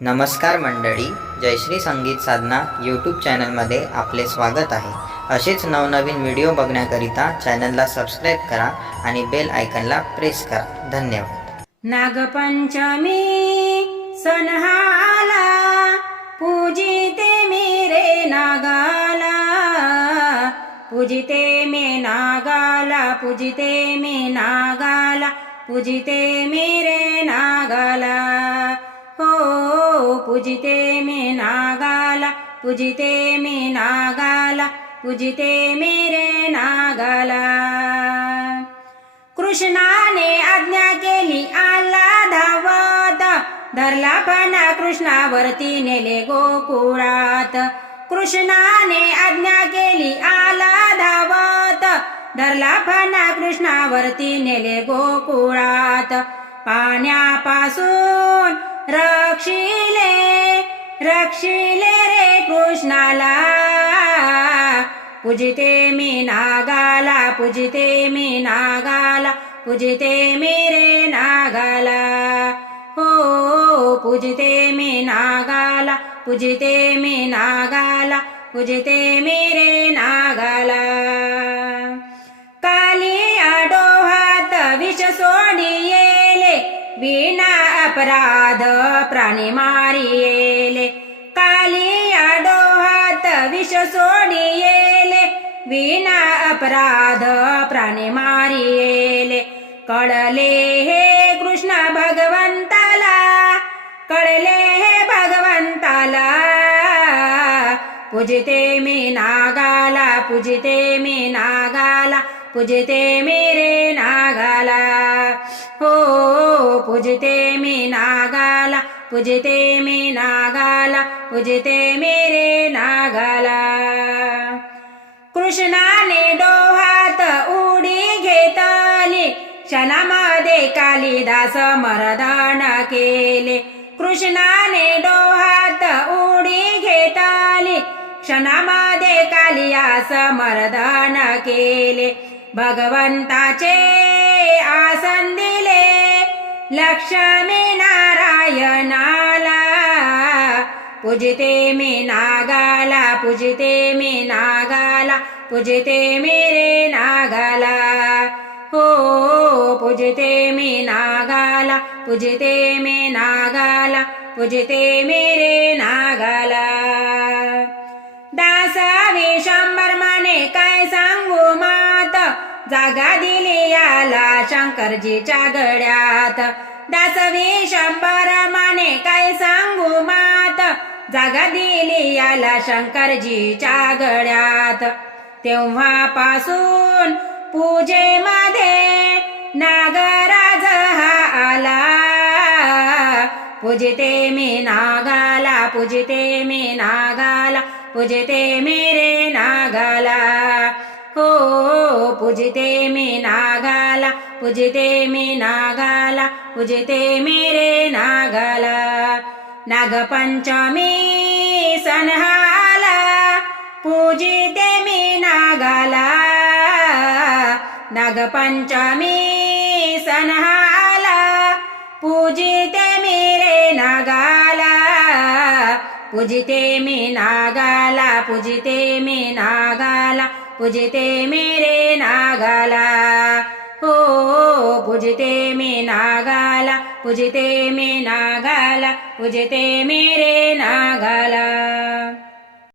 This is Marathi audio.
नमस्कार मंडळी, जयश्री संगीत साधना यूट्यूब चॅनलमध्ये आपले स्वागत आहे. असेच नवनवीन व्हिडिओ बघण्याकरिता चॅनलला सबस्क्राईब करा आणि बेल आयकनला प्रेस करा. धन्यवाद. नागपंचमी सण हा आला, पूजिते मी रे नागाला, पूजिते मी नागाला, पूजिते मी नागाला, पूजिते मी रे नागाला. हो पूजिते मी नागाला, पूजिते मी नागाला, पूजिते मी रे नागाला. कृष्णाने आज्ञा केली आला धावत, धरला फणा कृष्णावरती नेले गोकुळात. कृष्णाने आज्ञा केली आला धावत, धरला फणा कृष्णावरती नेले गोकुळात. पाण्यापासून रक्षिले रक्षिले रे कृष्णाला, पूजिते मी नागाला, पूजिते मी नागाला, पूजिते मी रे नागाला. हो पूजिते मी नागाला, पूजिते मी नागाला, पूजिते मी रे नागाला. कालिया डोहात विष सोडियेले, विना अपराध प्राणी मारियेले. कालिया डोहात विष सोडियेले, विना अपराध प्राणी मारियेले. कळले हे कृष्ण भगवंताला, कळले हे भगवंताला, पूजिते मी नागाला, पूजिते मी नागाला, पूजिते मी रे नागाला. हो पूजिते मी नागाला, पूजिते मी नागाला, पूजिते मी रे नागाला. कृष्णाने डोहात उडी घेतली, क्षणामध्ये कालिदास मर्दन केले. कृष्णाने डोहात उडी घेतली, क्षणामध्ये कालिदास मर्दन केले. भगवंताचे आसन दिले लक्ष्मी नारायणाला, पूजिते मी नागाला, पूजिते मी नागाला, पूजिते मी रे नागाला. हो पूजिते मी नागाला, पूजिते मी नागाला, पूजिते मी रे नागाला. दासावी शंभर माने काय सांगू मात, जागा दिली याला शंकरजीच्या गड्यात. दासवी शंभर माने काय सांगू मात, जागा दिली याला शंकरजीच्या गड्यात. तेव्हापासून पूजेमध्ये नागराज हा आला, पूजिते मी नागाला, पूजिते मी नागाला, पूजिते मी रे नागाला. हो पूजिते मी नागाला, पूजिते मी नागाला, पूजिते मी रे नागाला. नागपंचमी सण हा आला, पूजिते मी नागाला. नागपंचमी सण हा आला, पूजिते मी रे नागाला. पूजिते मी नागाला, पूजिते मी नागाला, पूजिते मी रे नागाला. हो पूजिते मी नागाला, पूजिते मी नागाला, पूजिते मी रे